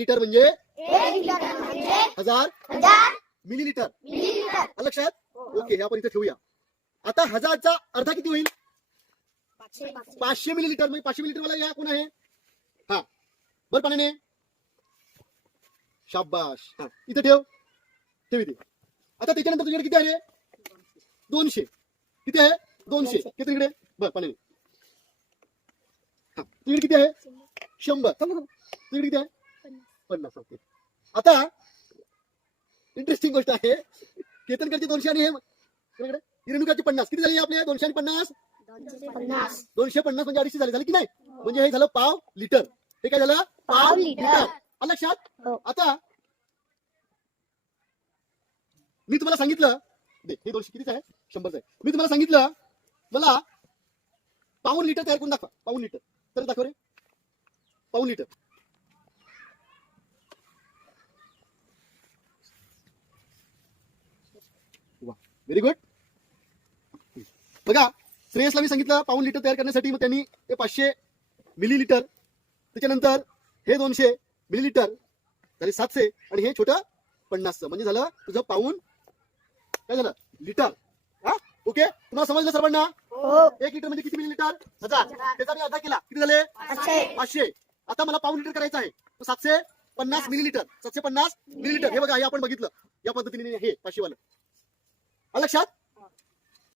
Litre म्हणजे 1000 हजार millilitre. Millilitre. आलं लक्षात? ओके, हे आपण इथे ठेवूया. आता 1000चा अर्धा किती होईल? 500 मिलीलिटर. म्हणजे 500 मिलीलिटर वाला या कोण आहे? हा, बर पाण्याने. शाबाश. हा, इथे ठेव इथे. आता त्याच्यानंतर तुझ्याकडे किती आहे? 200. किती आहे? 200. किती इकडे? बर पाण्याने. हा, तुझ्याकडे किती आहे? 100. तुझ्याकडे किती आहे? 50. ओके. आता इंटरेस्टिंग गोष्ट आहे, केतनकरची 200 आणि हे कोणाकडे? रेणुकाची 50. किती झाली आपले? 200 आणि 50. 250 म्हणजे 250 झाले की नाही? म्हणजे हे झालं पाव लिटर. हे काय झालं? पाव लिटर. आलं लक्षात? आता मी तुम्हाला सांगितलं, हे 200 कितीच आहे? 100 आहे. मी तुम्हाला सांगितलं मला पाऊण लिटर तयार करून दाखवा. पाऊण लिटर तर दाखव रे. पाऊण लिटर. Very good. बघा, श्रेयसला मी सांगितलं पाऊण लिटर तयार करण्यासाठी, मग त्यांनी ते 500 मिलीलिटर, त्याच्यानंतर हे 200 मिलीलिटर झाले 700, आणि हे छोटं 50. म्हणजे झालं तुझं पाऊण काय झालं? लिटर. हा, ओके. तुम्हाला समजलं सर्वांना? 1 लिटर म्हणजे किती मिलीलिटर? 1000. त्याचा मी अर्धा केला. किती झाले? 500. आता मला पाऊण लिटर करायचं आहे, 750 मिलीलिटर. 750 मिलीलिटर. हे बघा, हे आपण बघितलं या पद्धतीने, हे 500 वालं. आलं लक्षात?